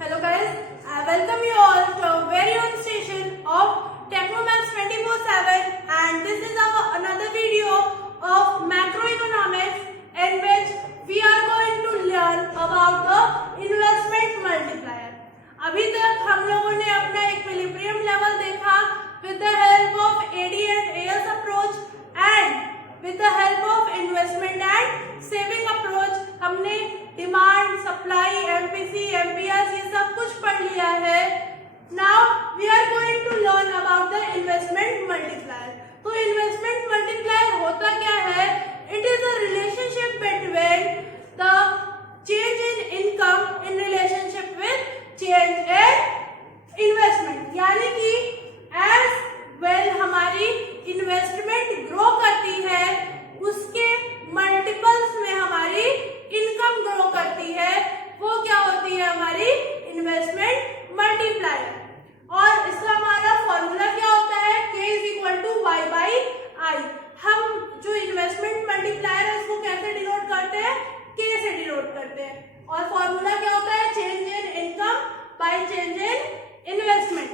Hello guys, I welcome you all to our very own station of Technomax 24/7, and this is our another video of macroeconomics in which we are going to learn about the investment multiplier. अभी तक हम लोगों ने अपना equilibrium level देखा with the help of AD and AS approach and with the help of investment and saving approach. हमने demand, supply, MPC, MPS ये सब कुछ पढ़ लिया है. Now we are going to learn about the investment multiplier. तो investment multiplier होता क्या है? It is a relationship between the change in income in relationship with change in investment. यानी कि एज वेल हमारी इन्वेस्टमेंट ग्रो करती है उसके मल्टीपल्स में हमारी इनकम ग्रो करती है. वो क्या होती है? हमारी इन्वेस्टमेंट मल्टीप्लायर. और इसका हमारा फॉर्मूला क्या होता है? K is equal to Y by I. हम जो इन्वेस्टमेंट मल्टीप्लायर है उसको कैसे डिनोट करते हैं? K से डिनोट करते हैं. और फॉर्मूला क्या होता है? Change in income by change in investment.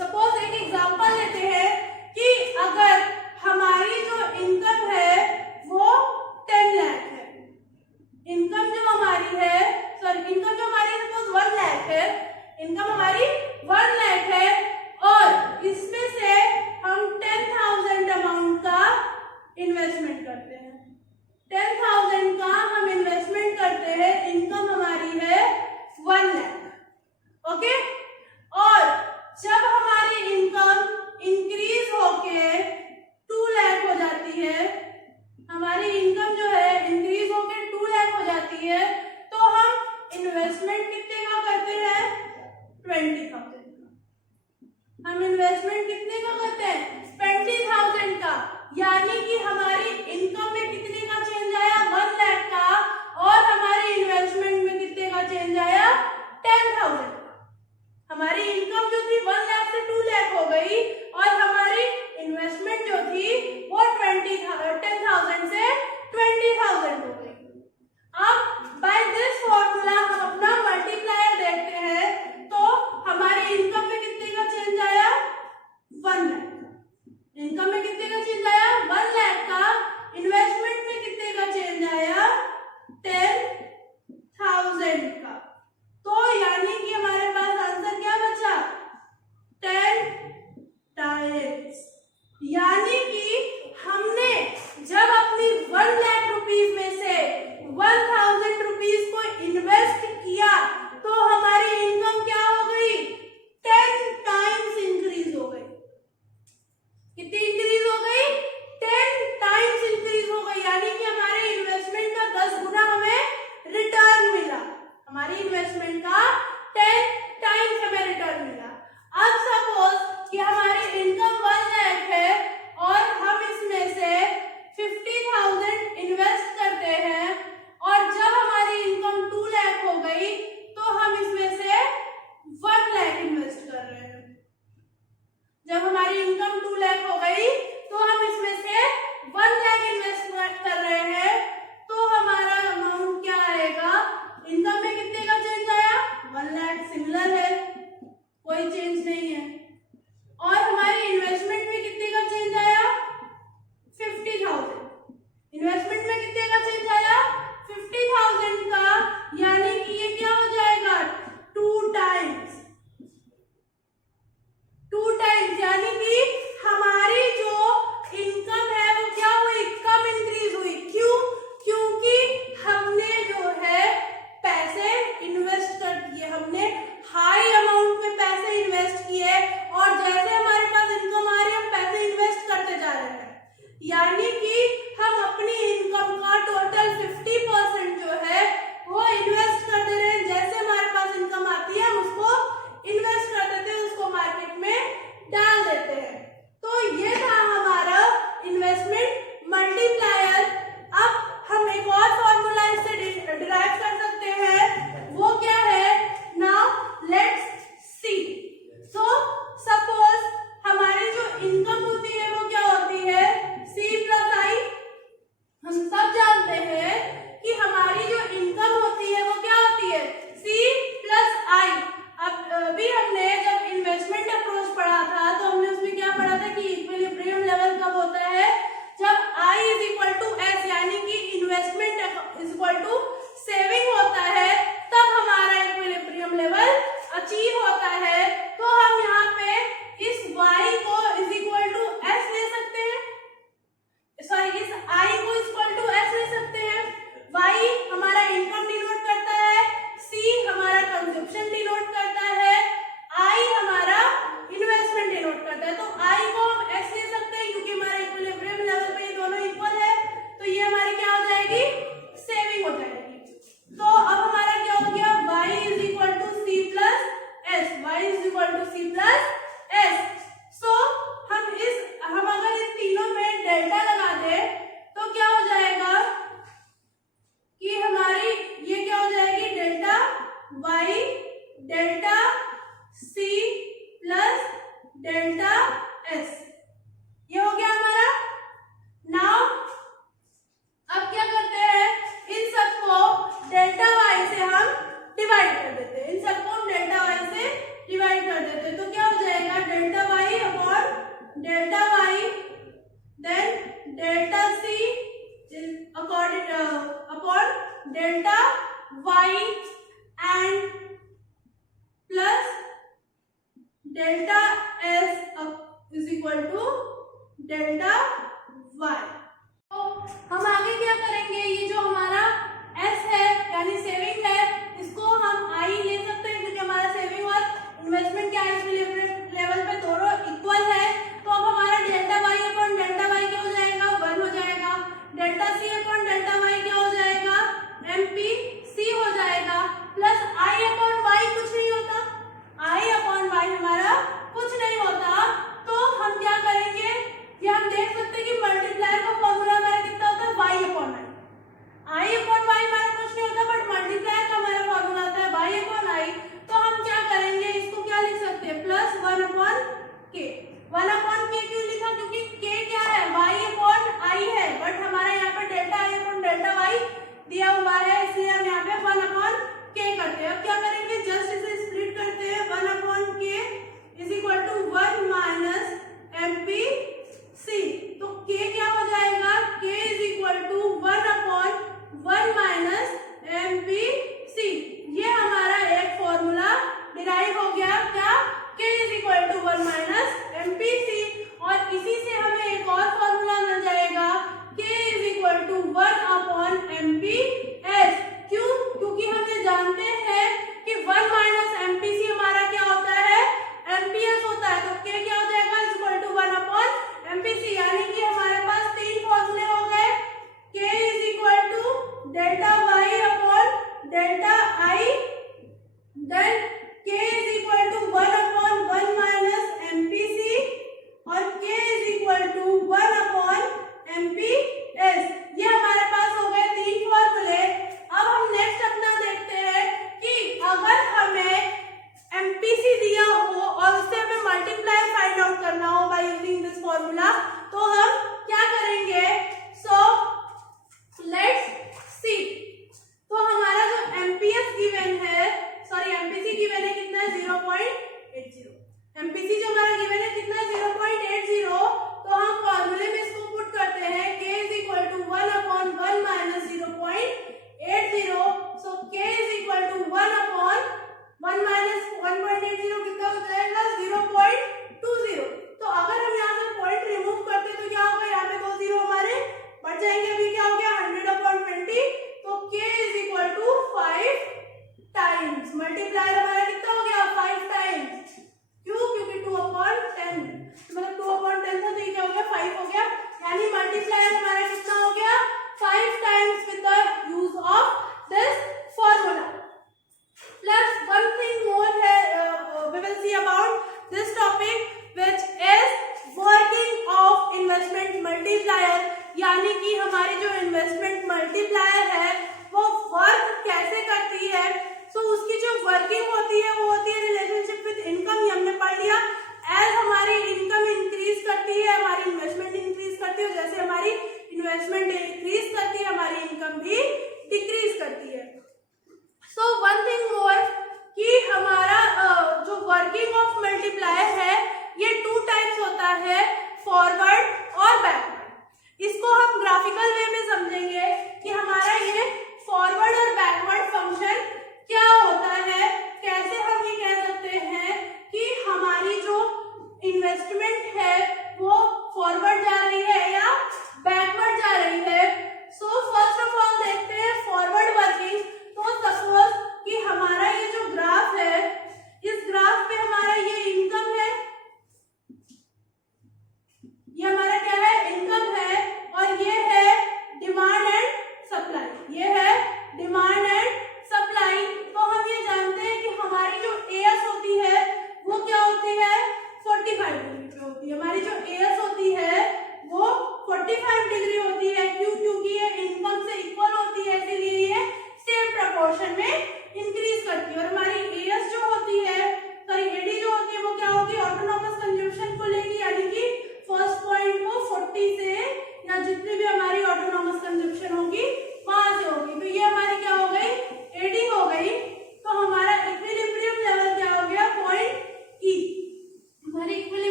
Suppose एक एग्जांपल लेते हैं कि अगर हमारी जो इनकम है वो 10 लाख है. इनकम जो हमारी है सपोज 1 लाख है. इनकम हमारी 1 लाख है और इसमें से हम 10,000 अमाउंट का इन्वेस्टमेंट करते हैं. 10,000 का हम इन्वेस्टमेंट करते हैं. इनकम हमारी है 1 लाख. ओके. और जब हमारी इनकम इंक्रीज होके 2 लाख हो जाती है, हमारी इनकम जो है इंक्रीज होके 2 लाख हो जाती है, तो हम इन्वेस्टमेंट कितने का करते हैं? 20,000 का. हम इन्वेस्टमेंट कितने का करते हैं? 20,000 का. यानी कि हमारी इनकम में कितने का चेंज आया? 1 लाख का. और हमारी इन्वेस्टमेंट में कितने का चेंज आया? 10,000 का. हमारी इनकम जो थी 1 लाख से 2 लाख हो गई और हमारी इन्वेस्टमेंट जो थी वो 10,000 से 20,000 हो गई. अब बाय दिस फॉर्मूला हम अपना मल्टीप्लायर देखते हैं. तो हमारी इनकम में कितने का चेंज आया? 1 लाख. इनकम में कितने का चेंज आया? 1 लाख का. इन्वेस्टमेंट में कितने का चेंज आया? Delta C plus delta S। ये हो गया हमारा। नाउ अब क्या करते हैं, इन सबको डेल्टा y से हम डिवाइड कर देते हैं। इन सबको हम डेल्टा y से डिवाइड कर देते हैं। तो क्या हो जाएगा, delta y upon delta y, then delta C according upon delta y and plus delta S is equal to delta y। तो हम आगे क्या करेंगे, ये जो हमारा S है यानी सेविंग है, इसको हम I ले सकते हैं क्योंकि हमारा सेविंग और इन्वेस्टमेंट क्या है इस लेवल पे दोनों इक्वल है। तो अब हमारा delta y upon delta y क्या हो जाएगा, 1 हो जाएगा। Delta C upon delta y क्या हो जाएगा, MPC हो जाएगा। प्लस I अपॉन y कुछ नहीं होता, I अपॉन y हमारा कुछ नहीं होता। तो हम क्या करेंगे, ये हम देख सकते हैं कि मल्टीप्लायर का फॉर्मूला हमारा कितना होता है, y upon i। I upon y हमारा कुछ नहीं होता, बट मल्टीप्लायर का हमारा फॉर्मूला होता है y अपॉन i। तो हम क्या करेंगे, इसको क्या लिख सकते हैं, plus 1 upon k। 1 upon k क्यों लिखा, क्योंकि k क्या है, y अपॉन i है, बट हमारा यहाँ पे delta i upon delta y दिया हुआ है, इसलिए हम यहाँ पे 1 अपॉन k करते हैं। अब क्या करेंगे, जस्ट इसे स्प्लिट करते हैं। 1 upon k is equal to 1 minus MPC। तो k क्या हो जाएगा, k is equal to 1 upon 1 minus MPC। ये हमारा एक फॉर्मूला डिराइव हो गया, क्या, k is equal to 1 minus MPC। और इसी से हमें एक और फॉर्मूला मिल जाएगा, k is equal to 1 upon MPS। क्यों, क्योंकि हम ये जानते हैं कि 1 माइनस MPC हमारा क्या होता है, MPS होता है। तो k क्या हो जाएगा, is equal to 1 upon MPC। यानी कि हमारे पास 3 फॉर्मूले हो गए, k is equal to delta y upon delta i, then k is equal to 1 upon 1 minus MPC और k is equal to 1 upon MPS। ये हमारे पास हो गए 3 फॉर्मूले। अब हम नेक्स्ट अपना देखते हैं कि अगर हमें MPC दिया हो और उससे हमें मल्टीप्लाई फाइंड आउट करना हो बाय यूजिंग दिस फॉर्मूला, तो हम क्या करेंगे, सो लेट्स सी। तो हमारा जो MPS गिवन है, सॉरी MPC गिवन है कितना है, 0.85।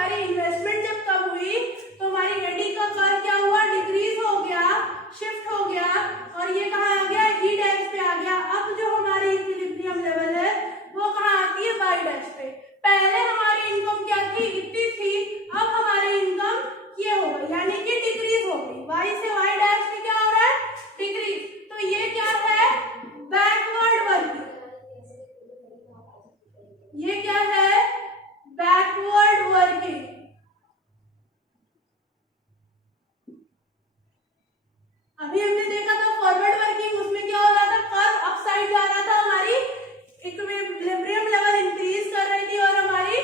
हमारी इन्वेस्टमेंट जब कम हुई तो हमारी एडी का कर्व क्या हुआ, डिक्रीज हो गया, शिफ्ट हो गया और ये कहाँ आ गया, ई डैश पे आ गया। अब जो हमारी इक्विलिब्रियम लेवल है वो कहाँ आती है, वाई डैश पे। पहले हमारी इनकम क्या थी, इतनी थी, अब हमारी इनकम ये हो गई यानी कि डिक्रीज हो गई। वाई से वाई डैश में क्या हो रहा है, डिक्रीज। तो ये क्या है, बैकवर्ड वर्किंग। ये क्या है, बैकवर्ड वर्किंग। अभी हमने देखा था फॉरवर्ड वर्किंग, उसमें क्या हो रहा था, कर्व अपसाइड जा रहा था, हमारी इक्विलिब्रियम लेवल इंक्रीज कर रही थी और हमारी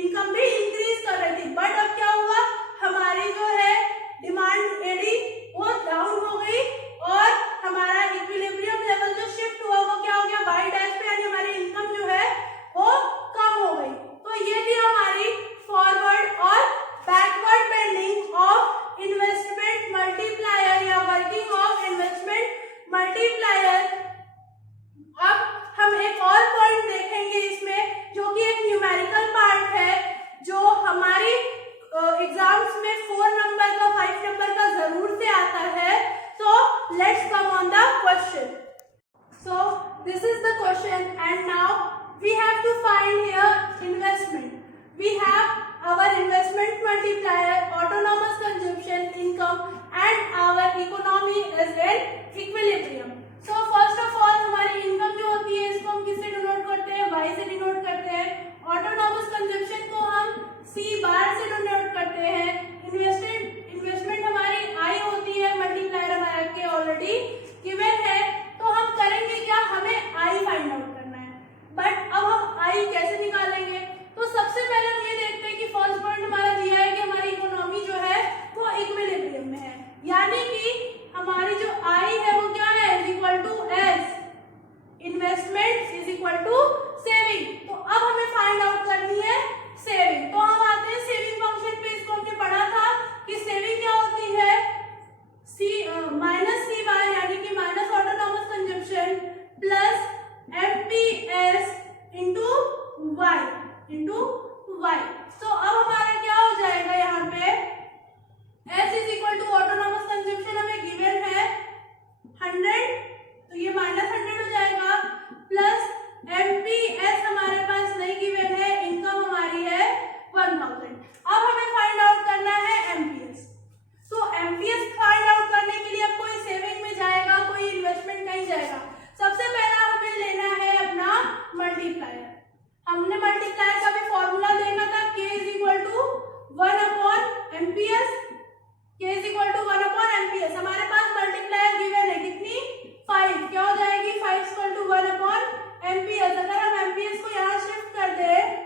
इनकम भी इंक्रीज कर रही थी। बट अब क्या हुआ, हमारी जो है डिमांड एडी वो डाउन हो गई और हमारा इक्विलिब्रियम लेवल जो शिफ्ट हुआ वो क्या हो गया, वाई डैश पे, यानी हमारी इनकम जो है वो कम हो गई। तो ये थी हमारी फॉरवर्ड और backward bending of investment multiplier या वर्किंग ऑफ इन्वेस्टमेंट मल्टीप्लायर। अब हम एक और पॉइंट देखेंगे इसमें, जो कि एक न्यूमेरिकल पार्ट है, जो हमारी एग्जाम्स में 4 नंबर का 5 नंबर का जरूर से आता है। So let's come on the question. So this is the question and now we have to find here investment. We have our investment multiplier, autonomous consumption, income and our economy is in equilibrium. So first of all हमारी income जो होती है इसको हम किससे denote करते हैं, y से डिनोट करते हैं। autonomous consumption को हम c बार से डिनोट करते हैं। इन्वेस्टमेंट हमारी i होती है, मल्टीप्लायर हमारा के ऑलरेडी गिवन है। तो हम करेंगे क्या, हमें i फाइंड आउट करना है। बट अब हम i कैसे निकालेंगे, तो सबसे पहले हम ये देखते हैं कि फर्स्ट पॉइंट हमारा दिया है कि हमारी इकोनॉमी जो है वो इक्विलिब्रियम में है, यानी कि हमारी जो आई है वो क्या है, is equal to S, investment is equal to saving. तो अब हमें फाइंड आउट करनी है सेविंग। तो हम आते हैं सेविंग फंक्शन पे। इसको हमने पढ़ा था कि सेविंग क्या होती है, माइनस सी बार यानी कि minus autonomous consumption plus MPS into Y into Y. तो अब हमारा क्या हो जाएगा, यहाँ पे S is equal to autonomous consumption हमें गिवन है 100, तो ये -100 हो जाएगा, प्लस MPS हमारे पास नहीं गिवन है, इनकम हमारी है 1000। अब हमें फाइंड आउट करना है MPS। तो MPS फाइंड आउट करने के लिए अब कोई सेविंग में जाएगा, कोई इन्वेस्टमेंट नहीं जाएगा। सबसे पहला हमें लेना है अपना मल्टीप्लायर। हमने मल्टीप्लायर का भी फॉर्मूला देखा था, k is equal to 1 upon MPS। k is equal to 1 upon MPS। हमारे पास मल्टीप्लायर गिवन है कितनी, 5। क्या हो जाएगी, 5 इक्वल टू 1 अपॉन MPS। अगर हम MPS को यहाँ शिफ्ट कर दें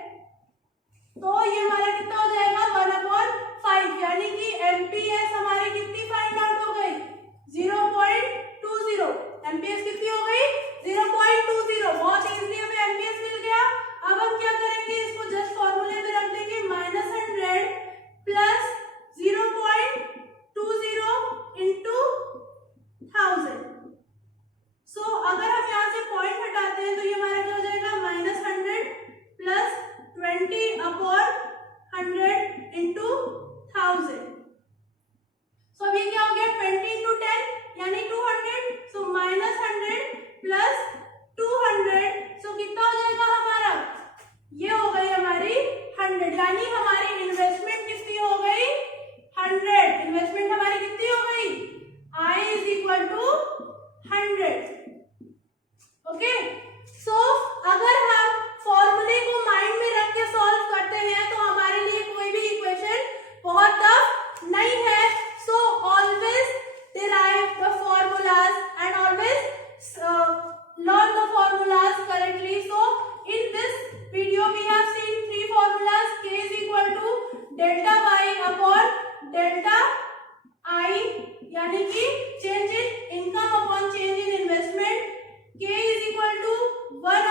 तो ये हमारा कितना हो जाएगा, 1 अपॉन 5, यानी कि MPS हमारी कितनी फाइंड आउट हो गई, 0.20। MPS कितनी हो गई, 0.20। बहुत इजीली हमें MPS मिल गया। अब हम क्या करेंगे, इसको जस्ट फॉर्मूले में रख देंगे, -100 प्लस 0.20 इंटू 1000। सो अगर हम यहाँ से पॉइंट हटाते हैं तो ये हमारा क्या हो जाएगा, -100 प्लस 20 अपॉन 100 इंटू 1000। सो अब ये क्या हो गया, 20 इंटू 10 यानी 200। सो -100 प्लस 200, सो कितना हो जाएगा हमारा, ये हो गई हमारी 100, यानी हमारी इन्वेस्टमेंट कितनी हो गई, 100। इन्वेस्टमेंट हमारी कितनी हो गई, I is equal to 100। Okay, so अगर हम फॉर्मूले को माइंड में रख के सॉल्व करते हैं तो हमारे लिए कोई भी इक्वेशन बहुत टफ नहीं है। So always derive the formulas and always learn the formulas correctly. So in this video we have seen 3 formulas. K is equal to delta y upon delta I, यानी कि change in income upon change in investment. K is equal to 1